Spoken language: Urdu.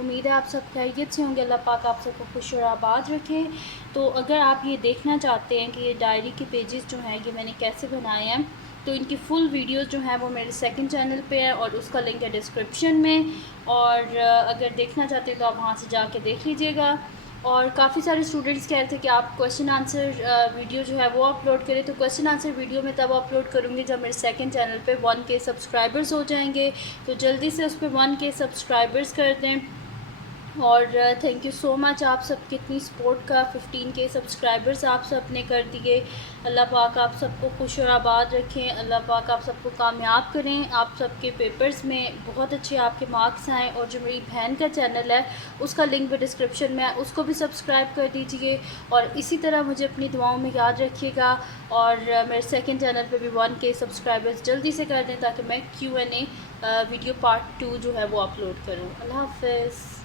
امید ہے آپ سب خیریت سے ہوں گے. اللہ پاک آپ سب کو خوش اور آباد رکھے. تو اگر آپ یہ دیکھنا چاہتے ہیں کہ یہ ڈائری کے پیجز جو ہیں یہ میں نے کیسے بنائے ہیں, تو ان کی فل ویڈیوز جو ہیں وہ میرے سیکنڈ چینل پہ ہے اور اس کا لنک ہے ڈسکرپشن میں. اور اگر دیکھنا چاہتے ہیں تو آپ وہاں سے جا کے دیکھ لیجئے گا. اور کافی سارے اسٹوڈنٹس کہہ رہے تھے کہ آپ کویسچن آنسر ویڈیو جو ہے وہ اپلوڈ کریں. تو کویسچن آنسر ویڈیو میں تب اپلوڈ کروں گی جب میرے سیکنڈ چینل پہ 1K سبسکرائبرز ہو جائیں گے. تو جلدی سے اس پہ 1K سبسکرائبرز کر دیں. اور تھینک یو سو مچ آپ سب کی اتنی سپورٹ کا. 15K سبسکرائبرز آپ سب نے کر دیے. اللہ پاک آپ سب کو خوش اور آباد رکھیں. اللہ پاک آپ سب کو کامیاب کریں. آپ سب کے پیپرز میں بہت اچھے آپ کے مارکس آئیں. اور جو میری بہن کا چینل ہے اس کا لنک بھی ڈسکرپشن میں ہے, اس کو بھی سبسکرائب کر دیجئے. اور اسی طرح مجھے اپنی دعاؤں میں یاد رکھیے گا. اور میرے سیکنڈ چینل پہ بھی 1K سبسکرائبرز جلدی سے کر دیں تاکہ میں Q&A ویڈیو پارٹ 2 جو ہے وہ اپلوڈ کروں. اللہ حافظ.